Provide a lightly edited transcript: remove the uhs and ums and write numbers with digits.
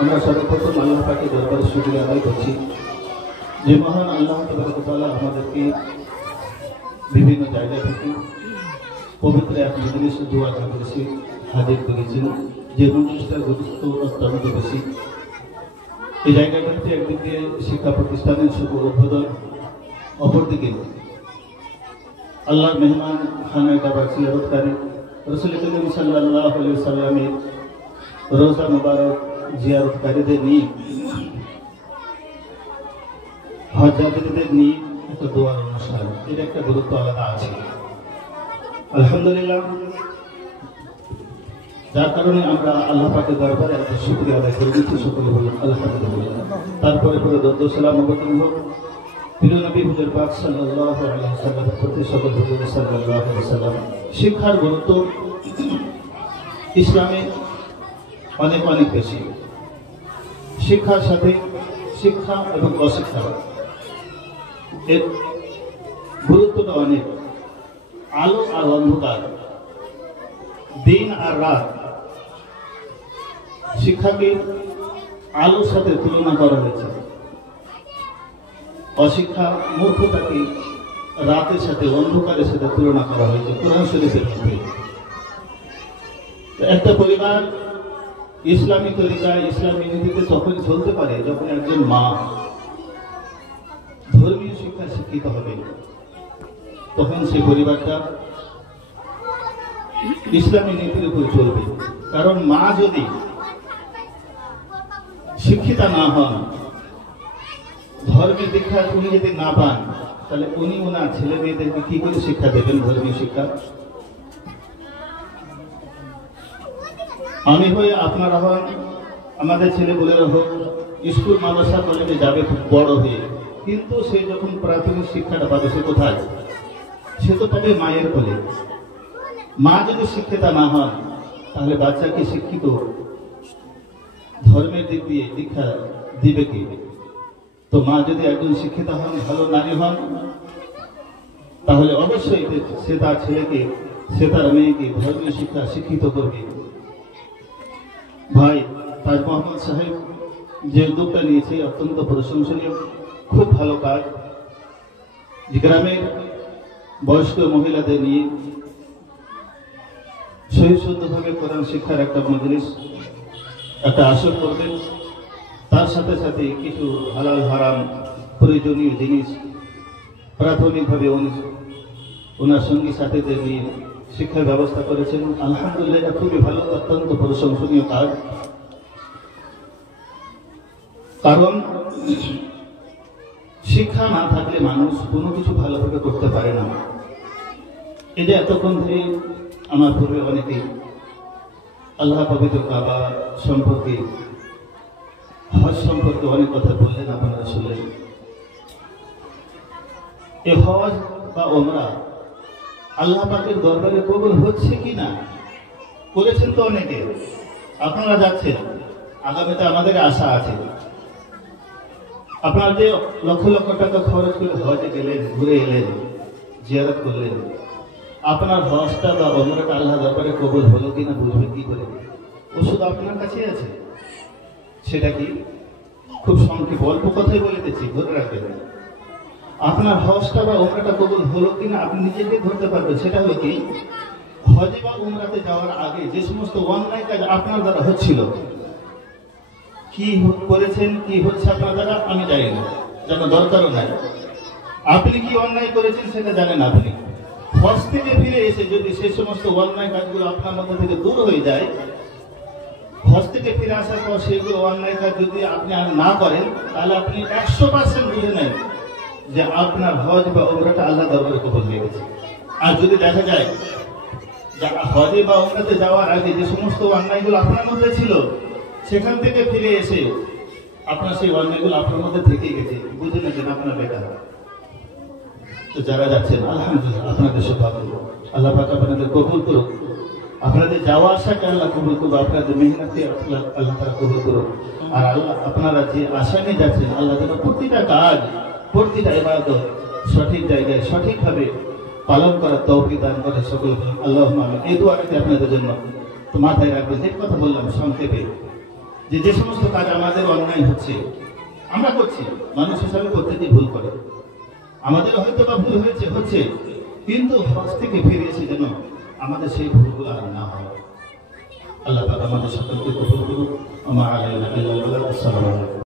আমরা সর্বপ্রথম আল্লাহ পাকের দরবারে শুকরিয়া আদায় করছি যে মহান আল্লাহ তাআলা আমাদেরকে বিভিন্ন জায়গা থেকে পবিত্র এক মজলিসে দোয়া করেছি হাজির করেছেন, যে মজলিসটার গুরুত্ব অত্যন্ত বেশি। এই জায়গাটাতে একদিকে শিক্ষা প্রতিষ্ঠানের শুভ উদ্বোধন, অপরদিকে আল্লাহর মেহমান খানায় কাবার জিয়ারতকারী রাসূল করিম সাল্লাল্লাহু আলাইহি ওয়াসাল্লামের রোজা মুবারক জিয়ারতকারীদের নিয়ে হজযাত্রীদের নিয়ে একটা দোয়ার অনুষ্ঠান, এটা একটা গুরুত্ব আলাদা আছে। আলহামদুলিল্লাহ, যার কারণে আমরা আল্লাহ পাকের দরবারে এত শুকরিয়া আদায় করে দিচ্ছি। সকলে বলুন আলহামদুলিল্লাহ। তারপরে পরে দরুদ ও সালাম অবতীর্ণ হোক প্রিয় নবী হুজুর পাক সাল্লাল্লাহু আলাইহি ওয়াসাল্লামের প্রতি। সকল হুজুর সাল্লাল্লাহু আলাইহি ওয়াসাল্লাম। শিক্ষার গুরুত্ব ইসলামে অনেক অনেক বেশি। শিক্ষার সাথে শিক্ষা এবং অশিক্ষা এর গুরুত্বটা অনেক। আলো আর অন্ধকার, দিন আর রাত, শিক্ষাকে আলোর সাথে তুলনা করা হয়েছে। অশিক্ষা মূর্খতাকে রাতের সাথে অন্ধকারের সাথে তুলনা করা হয়েছে কোরআন শরীফের মধ্যে। একটা পরিবার ইসলামী তরিকায় ইসলামী নীতিতে তখন চলতে পারে যখন একজন মা ধর্মীয় শিক্ষা শিক্ষিত হবে, তখন সেই পরিবারটা ইসলামী নীতির উপর চলবে। কারণ মা যদি শিক্ষিতা না হন, ধর্মের দীক্ষা উনি যদি না পান, তাহলে উনি ওনার ছেলে মেয়েদেরকে কি করে শিক্ষা দেবেন ধর্মীয় শিক্ষা? আমি হয়ে আপনারা হন, আমাদের ছেলেপুলেরা হোক, স্কুল মাদ্রাসা কলেজে যাবে খুব বড় হয়ে, কিন্তু সে যখন প্রাথমিক শিক্ষাটা পাবে সে কোথায়? সে তো পাবে মায়ের কোলে। মা যদি শিক্ষিতা না হন, তাহলে বাচ্চাকে শিক্ষিত ধর্মের দিক দিয়ে দীক্ষা দিবে কি? তো মা যদি একজন শিক্ষিতা হন, ভালো নারী হন, তাহলে অবশ্যই সে তার ছেলেকে, সে তার মেয়েকে ধর্মীয় শিক্ষা শিক্ষিত করবে। ভাই তাজ মোহাম্মদ সাহেব যে উদ্যোগটা নিয়েছে অত্যন্ত প্রশংসনীয়, খুব ভালো কাজ। গ্রামের বয়স্ক মহিলাদের নিয়ে সহিষ্ণুভাবে কোরআন শিক্ষার একটা মজলিস, একটা আসর করবেন। তার সাথে সাথে কিছু হালাল হারাম প্রয়োজনীয় জিনিস প্রাথমিকভাবে ওনার সঙ্গী সাথীদের নিয়ে শিক্ষার ব্যবস্থা করেছেন। আলহামদুলিল্লাহ, এটা খুবই ভালো, অত্যন্ত প্রশংসনীয় কাজ। কারণ শিক্ষা না থাকলে মানুষ কোনো কিছু ভালোভাবে করতে পারে না। এই যে এতক্ষণ ধরে আমার পূর্বে অনেকেই আল্লাহ পবিত্র কাবা সম্পর্কে, হজ সম্পর্কে অনেক কথা বললেন, আপনারা শুনলেন। এই হজ বা ওমরা আল্লাহ পাকের দরবারে কবুল হচ্ছে কিনা? করেছেন তো অনেকে, আপনারা যাচ্ছেন, আগামীতে আমাদের আশা আছে। আপনারা যে লক্ষ লক্ষ টাকা খরচ করে হজে গেলেন, ঘুরে এলেন, জিয়ারত করলেন, আপনার হজটা বা ওমরাটা আল্লাহ দরবারে কবুল হলো কিনা বুঝবেন কি করে? ওষুধ আপনার কাছে আছে। সেটা কি? খুব সংক্ষেপ অল্প কথাই বলে দিচ্ছি, ধরে রাখবেন। আপনার হজটা বা ওমরাটা কবুল হলো কিনা আপনি নিজেকে ধরতে পারবেন। সেটা হলো কি, হজে বা উমরাতে যাওয়ার আগে যে সমস্ত অন্যায় কাজ আপনার দ্বারা হচ্ছিল, কি করেছেন, কি হচ্ছে আপনার দ্বারা আমি জানি না, জানা দরকারও নাই। আপনি কি অন্যায় করেছেন সেটা জানেন আপনি। হজ থেকে ফিরে এসে যদি সে সমস্ত অন্যায় কাজগুলো আপনার মধ্যে থেকে দূর হয়ে যায়, হজ থেকে ফিরে আসার পর সেগুলো অন্যায় কাজ যদি আপনি আর না করেন, তাহলে আপনি 100% বুঝে নেন যে আপনার হজ বা উমরাটা আল্লাহ দরবারে কবুল হয়ে গেছে। আর যদি দেখা যায় যে হজে বা উমরাতে যাওয়ার আগে যে সমস্ত অন্যায়গুলো আপনার মধ্যে ছিল, সেখান থেকে ফিরে এসে আপনার সেই অন্যায়গুলো আপনার মধ্যে থেকেই গেছে, বুঝে নেন আপনার বেকার। তো যারা যাচ্ছেন, আলহামদুলিল্লাহ, আপনাদের সৌভাগ্য, আল্লাহ পাক আপনাদের কবুল করুক। আপনাদের যাওয়া আসাকে আল্লাহ কবুল করুক, আপনাদের মেহনতে আল্লাহ তাআলা কবুল করুক। আর আল্লাহ আপনারা যে আশা নিয়ে যাচ্ছেন, আল্লাহ যেন প্রতিটা কাজ, প্রতিটা ইবাদত সঠিক জায়গায় সঠিকভাবে পালন করার তৌফিক দান করে। সকলে বলুন আল্লাহুম্মা আমিন। এই দোয়াটাকে আপনাদের জন্য তো মাথায় রাখবেন। যে কথা বললাম সংক্ষেপে, যে যে সমস্ত কাজ আমাদের অন্যায় হচ্ছে আমরা করছি, মানুষ হিসাবে প্রত্যেকেই ভুল করে, আমাদের হয়তো বা ভুল হচ্ছে, কিন্তু হজ থেকে ফিরে এসে যেন আমাদের সেই ভুলগুলো আর না হয়। আল্লাহ পাক আমাদের সকলকে কবুল করুন। আমা আলাইনা ইল্লাল বালাগ। আসসালামু আলাইকুম।